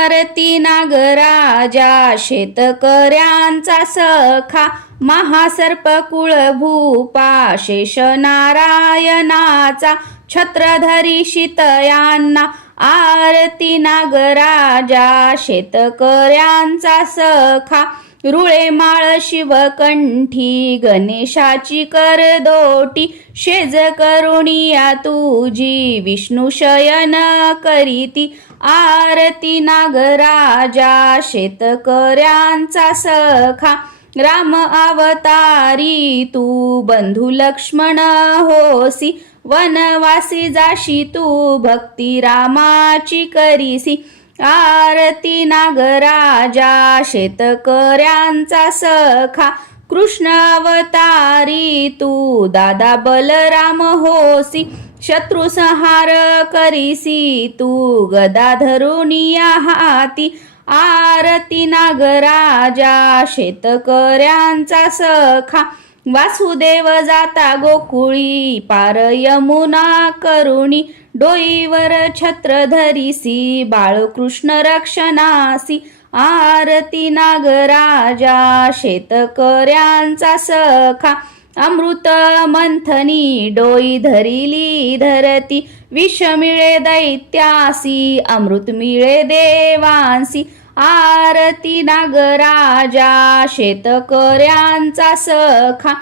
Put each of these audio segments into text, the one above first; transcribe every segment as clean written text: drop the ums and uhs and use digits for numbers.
आरती नागराजा शेतकऱ्यांचा सखा, महासर्प कुळभूपा शेष नारायणाचा, छत्रधरी शितयांना आरती नागराजा शेतकऱ्यांचा सखा, रुळे माळ शिवकंठी गणेशाची करदोटी, शेज करुणिया तुझी विष्णू शयन करीती, आरती नागराजा शेतकऱ्यांचा सखा, राम अवतारी तू बंधू लक्ष्मण होसी, वनवासी जाशी तू भक्ती रामाची करीसी, आरती नागराजा शेतकऱ्यांचा सखा, कृष्ण अवतारी तू दादा बलराम होसी, शत्रु संहार करीसी तू गदा धरुनिया हाती, आरती नागराजा शेतकऱ्यांचा सखा, वासुदेव जाता गोकुळी पार यमुना करुणी, डोईवर छत्र धरिसी बाळकृष्ण रक्षणासी, आरती नागराजा शेतकऱ्यांचा सखा, अमृत मंथनी डोई धरिली धरती, विष मिळे दैत्यासी अमृत मिळे देवांसी, आरती नागराजा शेतकऱ्यांचा सखा,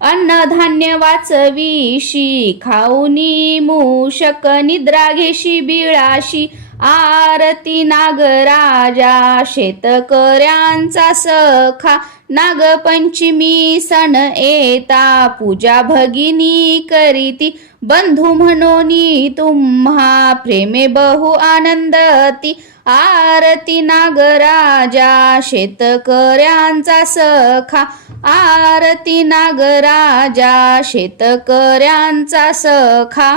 अन्नधान्य वाचविशी खाऊनी मूषक, निद्रा घेशी बिळाशी, आरती नागराजा शेतकऱ्यांचा सखा, नागपंचमी सण येता पूजा भगिनी करीती, बंधू म्हणूनी तुम्हा प्रेमे बहु आनंदती, आरती नागराजा शेतकऱ्यांचा सखा, आरती नागराजा शेतकऱ्यांचा सखा.